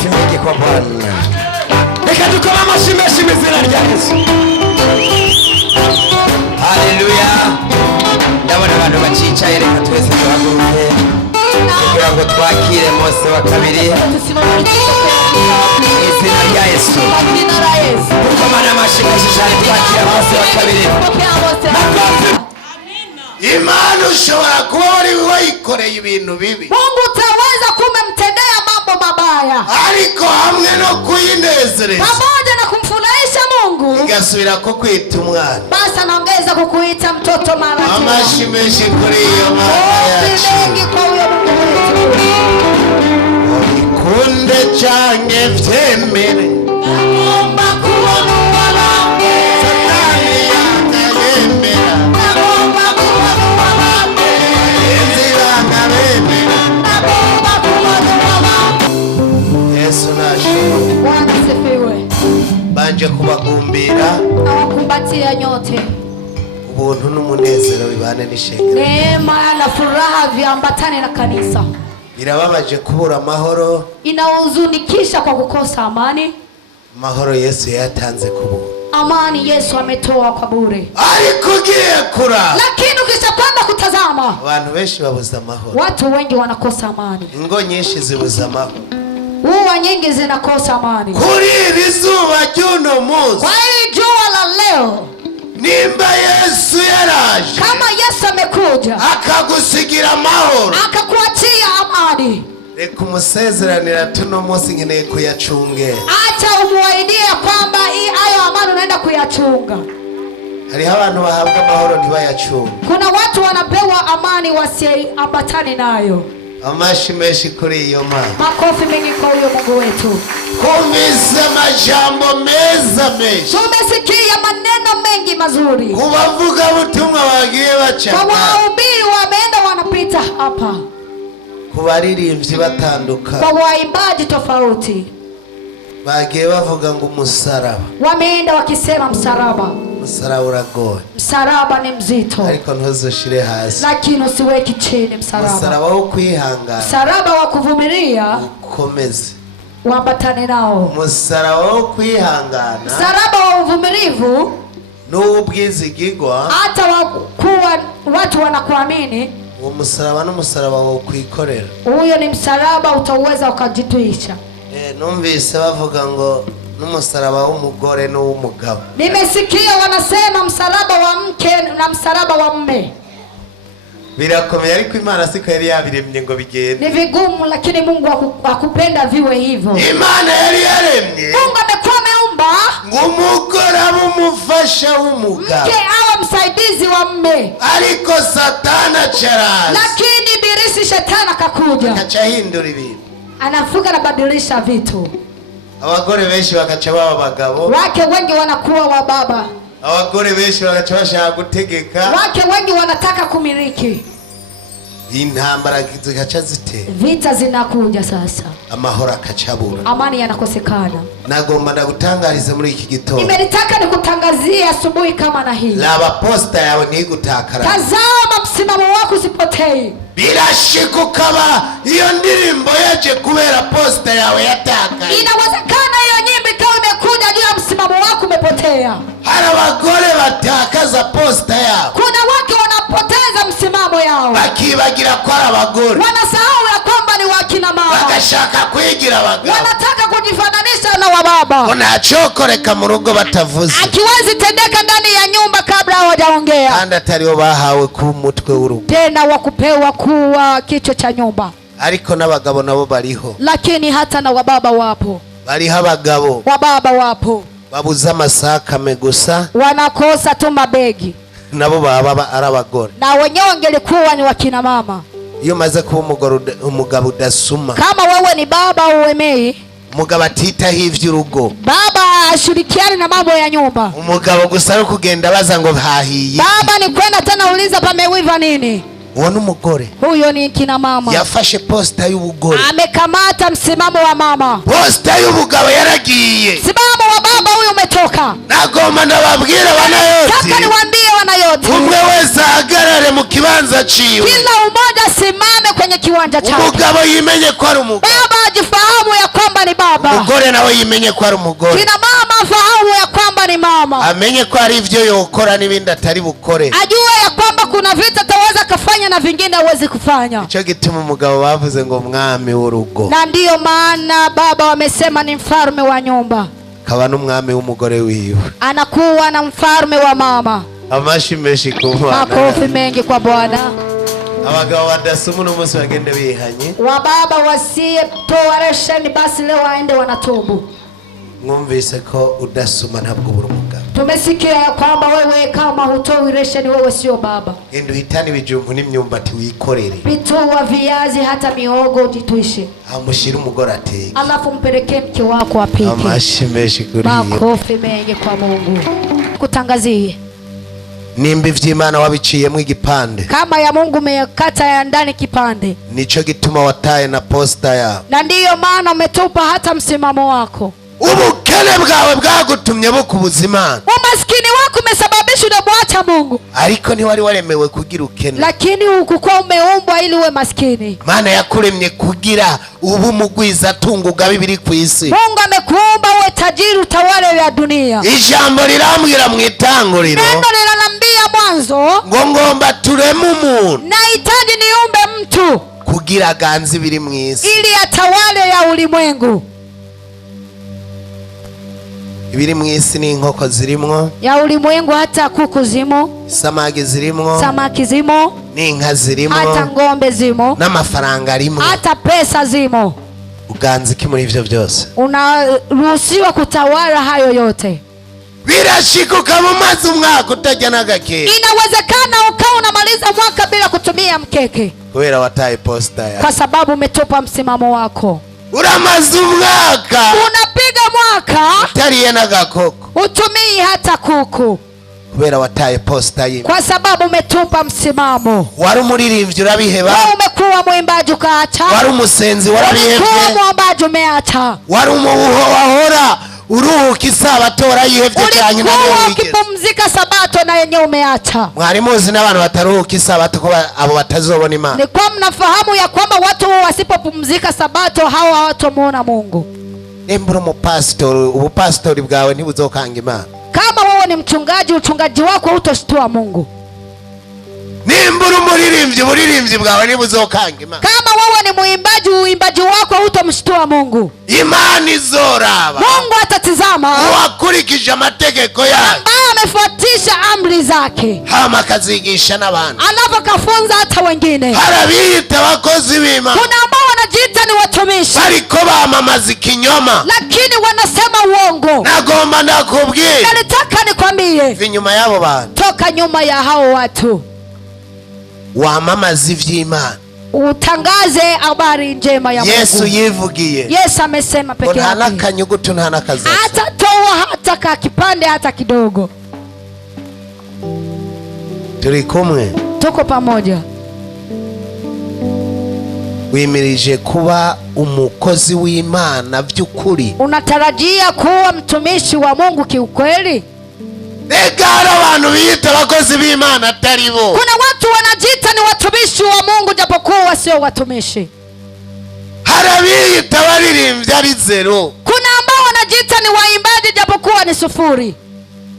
makofi mengi kwa Bwana. Reka dukome amashyi menshi mu izina rya Yesu. Haleluya. Ndabona abantu bacicaye, reka twese duhaguruke kugira ngo twakire Mose wa kabiri. Izina rya Yesu. Dukomane amashyi menshi cyane twakire Mose wa kabiri. Imana ushobora kuba wari wayikoreye ibintu bibi. Mungu utaweza kumemtendea mambo mabaya, ariko hamwe no kuyinezereza pamoja na kumfurahisha Mungu igasubira ko kwita umwana. Basi anaongeza kukuita mtoto mara tena. Amashyi menshi kuri iyo Mana yacu. Mengi kwa huyo Mungu wetu. Ikunde cyane vyemere. Naomba kuona wanangu. Satani yakayemera. Naomba kuona wanangu. Inzira ngabemera. Naomba kuona wanangu. Yesu nashimwe. Bwana asifiwe. Banje kubagumbira. Nawakumbatia nyote. Ubuntu n'umunezero bibane n'ishengero. Neema na furaha viambatane na kanisa. Birababaje kubura amahoro. Inahuzunikisha kwa kukosa amani. Amahoro Yesu yatanze kubura. Amani Yesu ametoa kwa bure. Ariko ugiye kura, Lakini ukishapanda kutazama, abantu benshi babuza amahoro. watu wengi wanakosa amani. Ingo nyinshi zibuza amahoro. Huwa nyingi zinakosa amani. Kuri iri zuba ry'uno munsi, Kwa hii jua la leo, nimba Yesu yaraje kama Yesu amekuja akagusigira amahoro, akakuachia amani, reka umusezeranira tuno munsi nkeneye kuyacunge. acha umuahidia kwamba hii hayo amani unaenda kuyachunga. Hariho abantu bahabwa amahoro ntibayacunge. Kuna watu wanapewa amani wasiambatane nayo. Amashyi menshi kuri iyo Mana. Makofi mengi kwa huyo Mungu wetu. Kumvise amajambo meza menshi, Tumesikia maneno mengi mazuri. kubavuga butumwa bagiye Kwa bacaka, wahubiri wameenda wanapita hapa, kubaririmbyi batanduka kwa waimbaji tofauti bagiye bavuga ngo umusaraba. wameenda wakisema msalaba. Umusaraba uragoye, Msalaba ni mzito, ariko ntuzushire hasi. lakini usiweki chini msalaba. Umusaraba wo kwihangana, Msalaba wa kuvumilia ukomeze. uambatane nao. Umusaraba wo kwihangana Msalaba wa uvumilivu, n'ubwizigirwa, hata wakuwa watu wanakuamini, uwo musaraba n'umusaraba wo kwikorera. huyo ni msalaba utauweza ukajitwisha. Numvise bavuga ngo n'umusaraba w'umugore n'uw'umugabo. Nimesikia wanasema msalaba wa mke na msalaba wa mume. Birakomeye, ariko Imana siko yari yabiremye ngo bigende. Ni vigumu, lakini Mungu akupenda viwe hivyo. Imana yari yaremye Mungu amekuwa ameumba ngo umugore abe umufasha w'umugabo, mke awe msaidizi wa mume, ariko Satani acaraza, lakini ibilisi shetani akakuja akaca ahindura ibintu. anafuga na badilisha vitu. Abagore benshi bakaca baba abagabo, Wake wengi wanakuwa wa baba, abagore benshi bagaca bashaka gutegeka, wake wengi wanataka kumiliki. intambara zikaca zitera, Vita zinakuja sasa, amahoro akacabura. amani yanakosekana. Nagomba ndagutangarize muri iki gitondo, Nimelitaka nikutangazie asubuhi kama na hii. laba posta yawe ntigutakara. Tazama msimamo wako usipotei. Birashika ukaba iyo ndirimbo yaje kubera posta yawe yatakaye. Inawezekana hiyo nyimbo ikawa imekuja juu ya msimamo wako umepotea. Hari abagore batakaza posta yao, Kuna wake wanapoteza msimamo yao, bakibagira ko ari abagore, wanasahau ya kwamba ni wakina mama, bagashaka kwigira abagabo, wanataka kujifananisha na wababa. unacokoreka mu rugo batavuze, Akiwezi tendeka ndani ya nyumba kabla hawajaongea, kandi ataribo bahawe ku mutwe w'urugo. tena wakupewa kuwa kichwa cha nyumba. Ariko n'abagabo nabo bariho, Lakini hata na wababa wapo, bariho abagabo wababa wapo, babuze amasakame gusa, wanakosa tu mabegi, nabo baba ari abagore. na wenyewe wangelikuwa ni wakina mama. Iyo maze kuba umugabo udasuma, Kama wewe ni baba uemei, umugabo atitaho ivy'urugo, baba ashirikiane na mambo ya nyumba, umugabo gusa ari kugenda baza ngo hahiye, baba ni kwenda tena uliza pamewiva nini, uwo n'umugore huyo ni kina mama. yafashe posta y'ubugore, Amekamata msimamo wa mama, posta y'ubugabo yaragiye. msimamo wa baba huyo umetoka. Nagomba ndababwira banayoti, Sasa niwaambie wanayoti, umwe wese ahagarare mu kibanza ciwe, kila umoja simame kwenye kiwanja chake. umugabo yimenye ko ari umugabo, Baba ajifahamu ya kwamba ni baba. nawe yimenye ko ari umugore. Kina mama afahamu ya kwamba ni mama. Amenye ko ari ivyo yokora n'ibindi atari bukore. Ajue ya kwamba kuna vitu ataweza kufanya na vingine hawezi kufanya. Ico gituma umugabo bavuze ngo mwami w'urugo. Na ndiyo maana baba wamesema ni mfalme wa nyumba. Kaba n'umwami w'umugore wiwe. Anakuwa na mfalme wa mama. Amashi menshi ku Bwana. Makofi mengi kwa Bwana. Abagabo badasoma uno munsi bagende bihanye. Wababa wasiyetoa resheni basi leo waende wanatubu. Mwumvise ko udasoma ntabwo buri umugabo. Tumesikia ya kwamba wewe kama hutoi resheni wewe sio baba. Genda uhitane ibijumbu n'imyumbati wikorere. Pitoa viazi hata mihogo jituishe. Amushira umugore ateke. Alafu mpelekee mke wako apike. Amashi menshi kuri iyo. Makofi mengi kwa Mungu. Kutangazie. Nimba ivy'Imana wabiciyemo igipande. Kama ya Mungu umekata ya ndani kipande. Nico gituma wataye na posta ya. Na ndiyo maana umetupa hata msimamo wako. Ubukene bwawe bwagutumye bukubuza Imana. Umaskini wako umesababisha unamwacha Mungu. Ariko ntiwari waremewe kugira ukene. Lakini ukukuwa umeumbwa ili uwe maskini. Mana yakuremye kugira ubu mugwiza tunguga bibiri ku isi. Mungu amekuumba uwe tajiri utawale ya dunia. Ijambo rirambwira mu itanguriro. Neno linaniambia mwanzo. Ngo ngomba tureme umuntu. Nahitaji niumbe mtu. Kugira ganzi biri mu isi. Ili atawale ya ulimwengu. Ibiri mu isi ni inkoko zirimwo. Ya ulimwengu hata kuku zimo. Samaki zirimwo. Samaki zimo. N'inka zirimwo. Hata ngombe zimo. N'amafaranga arimwo. Hata pesa zimo. Uganze ki muri ivyo byose? Unaruhusiwa kutawala hayo yote. Birashikuka mu mazi umwaka utajya n'agakeke. Inawezekana ukawa unamaliza mwaka bila kutumia mkeke. Kubera wataye posta ya. Kwa sababu umetupa msimamo wako. Uramaze umwaka. Unapiga mwaka. Utariye n'agakoko. Utumii hata kuku. Kubera wataye posta ye. Kwa sababu umetupa msimamo. Wari umuririmbyi urabiheba. Wewe umekuwa mwimbaji ukaacha. Wari umusenzi warabihebye. Umekuwa mwimbaji umeacha. Wari umuho wahora uruhuka isabato warayihebye cyane na ulikuwa ukipumzika sabato na yenye umeacha. Mwari muzi n'abantu bataruhuka isabato ko abo batazobona Imana. Ni kwa mnafahamu ya kwamba watu wasipopumzika sabato hawa hawatamuona Mungu. Nembura umupastori, ubupastori bwawe ntibuzokanga Imana. Kama wewe ni mchungaji, uchungaji wako hautoshtua Mungu. Nimbura umuririmbyi, uburirimbyi bwawe ntibuzokanga Imana. Kama wewe ni muimbaji, uimbaji wako hautomshtua Mungu. Imana izoraba. Mungu atatizama wakurikije amategeko yake, ambaye amefuatisha amri zake, hama akazigisha n'abandi, alafu kafunza hata wengine. Harabiyita abakozi b'Imana. Kuna ambao wanajiita ni watumishi, ariko bamamaza ikinyoma, lakini wanasema uongo. Nagomba ndakubwira, Nalitaka nikwambie, inyuma yabo bantu, toka nyuma ya hao watu, wamamaza ivy'Imana, utangaze habari njema ya Mungu. Yesu yivugiye. Yesu amesema peke yake, hana kanyugutu hana kazi, hata toa hata ka kipande hata kidogo. Turi kumwe, tuko pamoja. Wimirije kuba umukozi w'Imana by'ukuri? Unatarajia kuwa mtumishi wa Mungu kiukweli? Negara abantu biyita abakozi b'Imana atari bo. Kuna watu wanajiita ni watumishi wa Mungu japokuwa sio watumishi. Harabiyita baririmbyi ari zero. Kuna ambao wanajiita ni waimbaji japokuwa ni sufuri.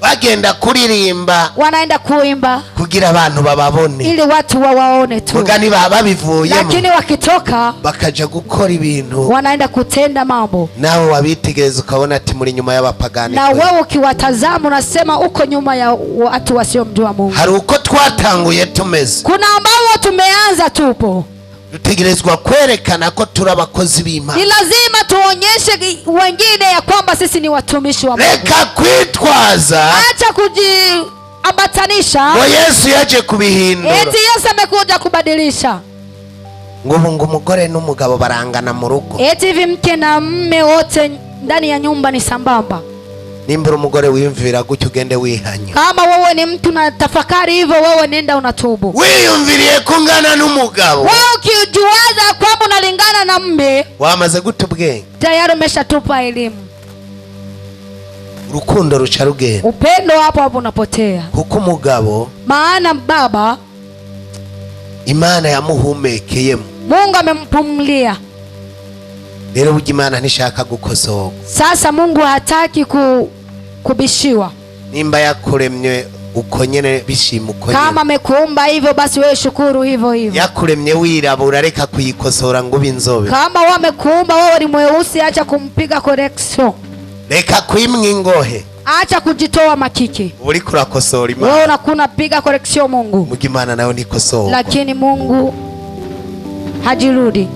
Bagenda kuririmba, wanaenda kuimba kugira abantu bababone, ili watu wawaone tu. Mugani baba bivuyemo, lakini wakitoka bakaja gukora ibintu, wanaenda kutenda mambo. Nawe wabitegereza ukabona ati muri nyuma y'abapagani. Na wewe ukiwatazama unasema uko nyuma ya watu wasiomjua Mungu. Hari uko twatanguye tumeze. Kuna ambao tumeanza tupo. Dutegerezwa kwerekana ko turi abakozi b'Imana. Ni lazima tuonyeshe wengine ya kwamba sisi ni watumishi wa Mungu. Reka kwitwaza, acha kujiambatanisha ngo Yesu yaje kubihindura, eti Yesu amekuja kubadilisha. Ngo umugore n'umugabo barangana mu rugo, eti hivi mke na mume wote ndani ya nyumba ni sambamba. Nimbura umugore wiyumvira gutyo ugende wihanya. Kama wewe ni mtu na tafakari hivyo, wewe nenda unatubu. Wiyumviriye kungana n'umugabo, wewe ukijiwaza kwamba unalingana na mume, wamaze gutubwenge, tayari umeshatupa elimu. Urukundo ruca rugenda, upendo hapo hapo unapotea. Kuko umugabo, maana baba Imana yamuhumekeyemo, Mungu amempumulia. rero burya Imana ntishaka gukosoka. Sasa Mungu hataki kubishiwa. Nimba yakuremye uko nyene bishima uko nyene. Kama amekuumba hivyo basi wewe shukuru hivyo hivyo. Yakuremye wirabura reka kuyikosora ngo binzobe. Kama wewe amekuumba wewe ni mweusi acha kumpiga correction. Reka kwimwa ingohe. Acha kujitoa makiki. Uri kurakosora Imana. Wewe unakuna piga correction Mungu. Mugi Imana nayo nikosoka. Lakini Mungu hajirudi.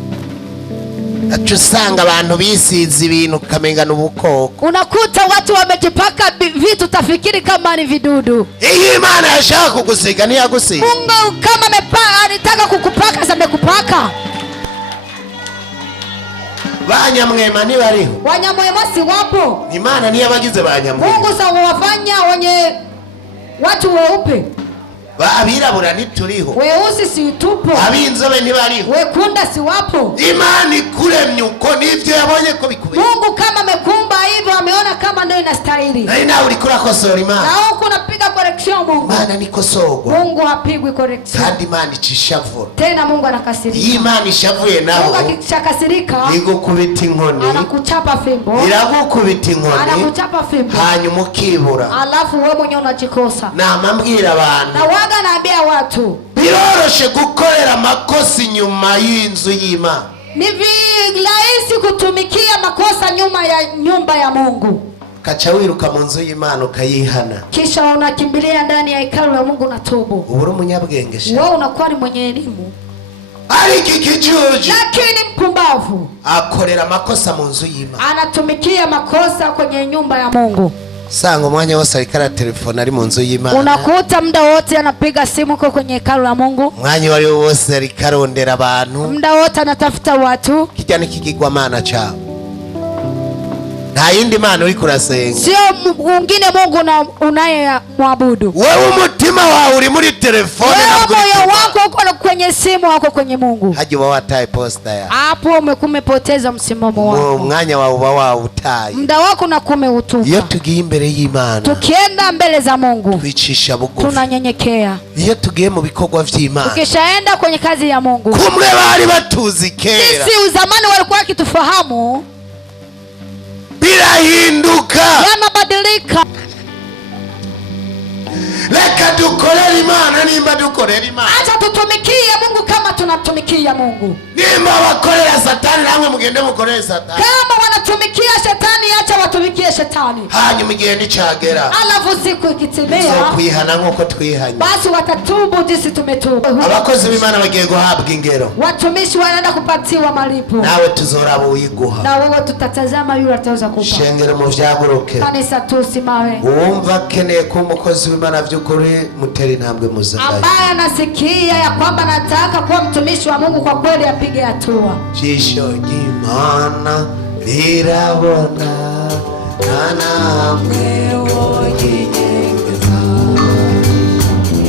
Acho sanga abantu bisize ibintu kamenga n'ubukoko. Unakuta watu wamejipaka vitu tafikiri kama ni vidudu. Iyi Imana yashaka kugusiga ni yagusiga. Mungu kama anataka kukupaka samekupaka. Banyamwema ni bariho. Wanyamwema si wapo. Imana ni yabagize banyamwema. Mungu sawa wafanya wenye watu weupe. Abirabura ntituriho. Weusi si tupo. Abinzobe ntibariho. Wekunda si wapo. Imana ikuremye uko nivyo yabonye ko bikubye. Mungu kama amekumba hivyo ameona kama ndio inastahili. Nawe uri kurakosora Imana. Na huko unapiga correction Mungu. Imana nikosogwa. Mungu hapigwi correction. Kandi Imana icishavura. Tena Mungu anakasirika. Imana ishavuye naho. Mungu akishakasirika igukubita inkoni. Anakuchapa fimbo. Iragukubita inkoni. Anakuchapa fimbo. Hanyuma ukibura. Alafu wewe mwenyewe unajikosa. Nama mbwira abantu. Na waga naambia watu. Biroroshe gukorera makosa nyuma y'inzu y'Imana. Ni rahisi kutumikia makosa nyuma ya nyumba ya Mungu. Kacha wiruka mu nzu y'Imana ukayihana. Kisha unakimbilia ndani ya hekalu la Mungu na tubu. Ubura umunyabwenge sha. Wewe unakuwa ni mwenye elimu. Ari kikijuju. Lakini mpumbavu akorera makosa mu nzu y'Imana. Anatumikia makosa kwenye nyumba ya Mungu. Sanga umwanya wose alikara telefone ari mu nzu y'Imana. Unakuta muda wote anapiga simu kwa kwenye hekalu la Mungu. Umwanya wari wose alikarondera abantu. Muda wote anatafuta watu. Kijana kikigwa mana chao. Nta yindi Mana uri kurasenga. Sio mwingine Mungu na unayemwabudu. Wewe umutima wawe uri muri telefone na moyo wako uko kwenye simu wako kwenye Mungu. Haji wawataye posta ya. Hapo umepoteza msimamo wako. Umwanya wawe wawutaye. Muda wako na kumeutupa. Iyo tugiye imbere y'Imana. Tukienda mbele za Mungu. Twicisha bugufi. Tunanyenyekea. Iyo tugiye mu bikorwa vy'Imana. Ukishaenda kwenye kazi ya Mungu. Kumwe bari batuzi kera. Sisi zamani walikuwa wakitufahamu. Birahinduka. Yanabadilika. Leka dukorere Imana nimba dukorere Imana. Acha tutumikie Mungu kama tunatumikia Mungu. Nimba wakorera Satani namwe mugende mukorere Satani. Kama wanatumikia shetani acha watumikie shetani. Hanyuma igihe nicagera. Alafu siku ikitimia. So kwihana nkuko twihanye. Basi watatubu jinsi tumetubu. Abakozi b'Imana bagiye guhabwa ingero. Watumishi wanaenda kupatiwa malipo. Nawe tuzoraba uyiguha. Na wewe tutatazama yule ataweza kupa. Shengero mu vyaguruke. Kanisa tusimame. Uwumva keneye ko umukozi w'Imana vy'ukuri mutera intambwe muzagaye. Ambaye anasikia ya kwamba nataka kuwa mtumishi wa Mungu kwa kweli apige hatua. Jisho ry'Imana rirabona namwe woyinyegeza.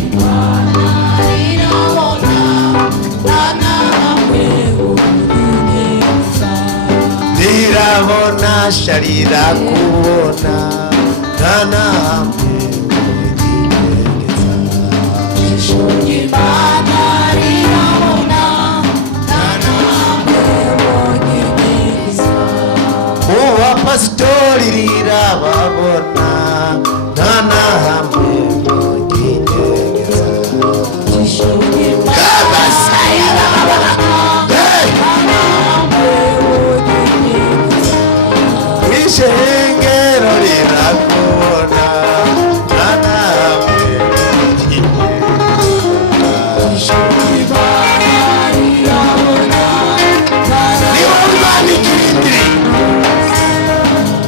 Imana rirabona namwe woyinyegeza. Rirabona sharira kubona namwe woyinyegeza. Jisho ry'Imana rirabona namwe woyinyegeza. Uwa pastori rirababona namwe woyinyegeza. Jisho ry'Imana rirabona namwe woyinyegeza. Ishengero rirakubona namwe woyinyegeza. Ni wowe Imana ikirindiri.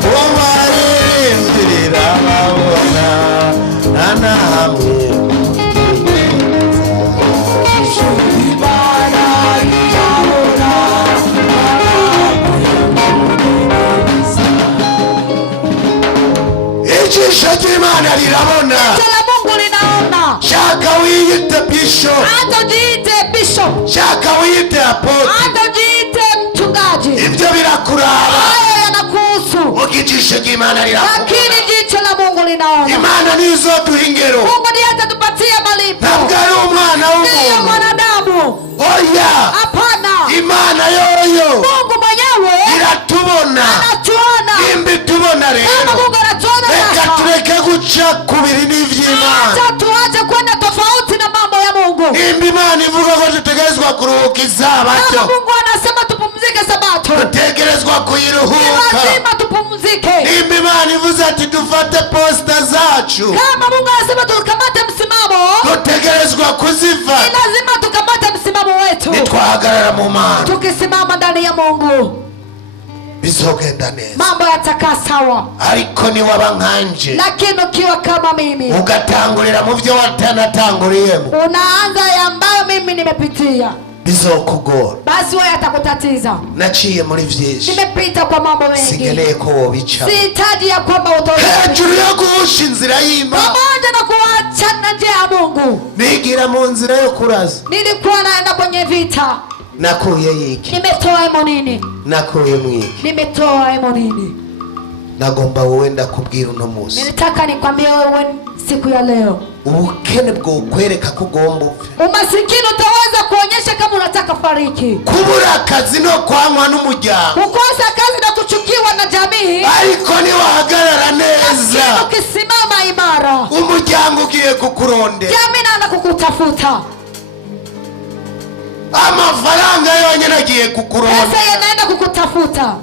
Uwo barindira babona namwe ijisho ry'Imana rirabona. Jela Mungu linaona. Shaka wiyite bishop. Hata jiite bishop. Shaka wiyite apostle. Hata jiite mchungaji. Ibyo birakuraba. Hayo yanakuhusu. Ijisho ry'Imana rirabona. Lakini jicho la Mungu linaona. Imana nizo duhingero. Mungu ndiye atatupatia malipo. Ntabwo ari umwana Ndiyo w'umuntu. mwanadamu. Oya. Hapana. Imana yoyo Mungu mwenyewe atubona rero, kama Mungu anatuona reka sasa, tureke guca kubiri n'ivy'Imana. acha tuache kwenda tofauti na mambo ya Mungu. Nimba Imana ivuga ko dutegerezwa kuruhuka Kama isabato, Mungu anasema tupumzike Sabato, dutegerezwa ni kuyiruhuka. lazima tupumzike. Nimba Imana ivuze ati dufate posta zacu, Kama Mungu anasema tukamate msimamo, dutegerezwa ni kuzifata. lazima tukamate msimamo wetu. Nitwahagarara mu Mana, Tukisimama ndani ya Mungu, bizogenda neza. mambo yatakaa sawa. Ariko niwaba nkanje, Lakini ukiwa kama mimi, ugatangurira mu byo watanatanguriyemo, unaanza ya ambayo mimi nimepitia, bizokugora. basi wewe atakutatiza. Naciye muri vyinshi, Nimepita kwa mambo mengi, sikeneye ko wobica sihitaji ya kwamba utoe hejuru yo guhusha inzira y'Imana. pamoja na kuacha na njia ya Mungu. Nigira mu nzira yo kuraza, Nilikuwa naenda kwenye vita, nakuye yiki, nimetoa emo nini? nakuye mwiki. Nimetoa emo nini? Nagomba wowe ndakubwira uno munsi, Nilitaka nikwambie wewe siku ya leo, ubukene bwo kwereka ko ugomba upfe, umasikini utaweza kuonyesha kama unataka fariki, kubura akazi no kwanywa n'umuryango, kukosa kazi na kuchukiwa na jamii. ariko niwahagarara neza, Lakini ukisimama imara, umuryango ugiye kukurondera, jamii naenda kukutafuta, amafaranga yonyine agiye pesa kukurondera, yanaenda kukutafuta,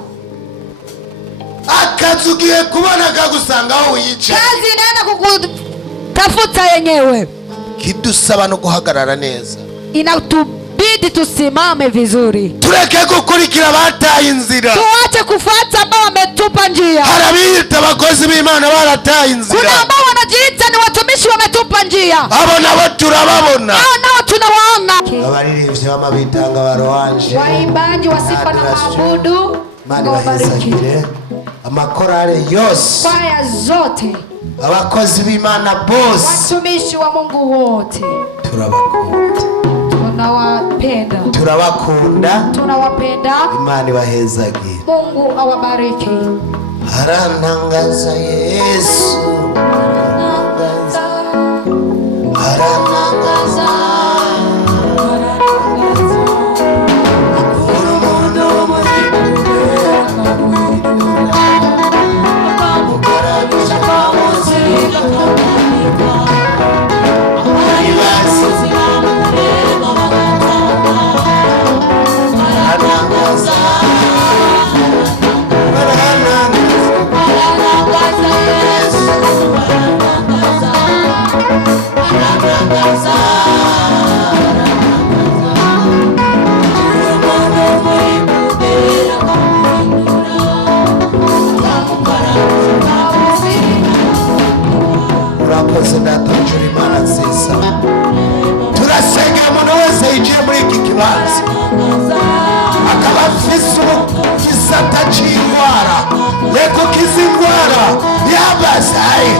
akazi ugiye kubona kagusanga aho wicaye. kazi inaenda kukutafuta yenyewe. Kidusaba no guhagarara neza, Inatubidi tusimame vizuri, tureke gukurikira abataye inzira. tuache kufuata ambao wametupa njia. Harabiyita abakozi b'Imana barataye inzira, Kuna ambao wanajiita ni watumishi wametupa njia, abo nabo turababona. hao nao tunawaona. Abaririmbyi b'amabitanga barowanje, Waimbaji wa sifa na maabudu, Imana wabariki. ibahezagire. Amakorale yose, Kwaya zote, abakozi b'Imana bose, watumishi wa Mungu wote, turabakunda, tunawapenda, tunawapenda. Imana ibahezagire. Mungu awabariki. Arantangaza Yesu, arantangaza, arantangaza. Urakoze data ujura Imana nziza. Turasengera umuntu wese yinjiye muri iki kibanza akaba afise igisata c'indwara, reka ukize indwara yabazaye.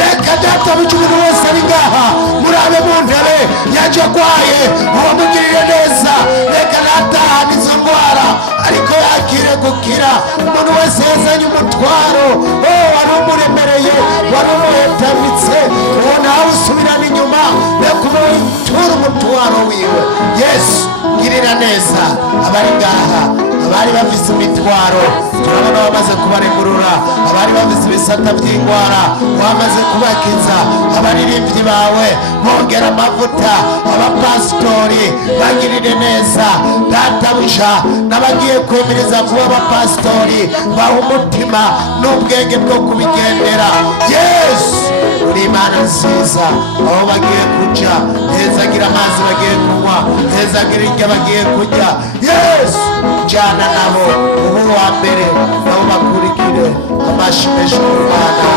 Reka data bica umuntu wese ari ngaha, murabe mu ntebe yaje agwaye, ubamugirire neza. Reka natahana izo ndwara ariko yakire gukira. Umuntu wese yazanye umutwaro wari umuremereye, wari umuhetamitse, uwo nawe usubirana inyuma, reka umuture umutwaro wiwe. Yesu girira neza abari ngaha, abari bafise imitwaro turabona wamaze kubaremurura, abari bafise ibisata by'indwara wamaze kubakiza, abaririmbyi bawe bongera amavuta, abapasitori bagirire neza databuja, n'abagiye kwemereza kuba abapasitori baha umutima n'ubwenge bwo kubigendera. Yesu uri Imana nziza, aho bagiye kuja hezagira amazi bagiye kunywa, hezagira irya bagiye kurya. Yesu jana nabo ubu wa mbere nabo bakurikire. Amashi menshi mu Mana.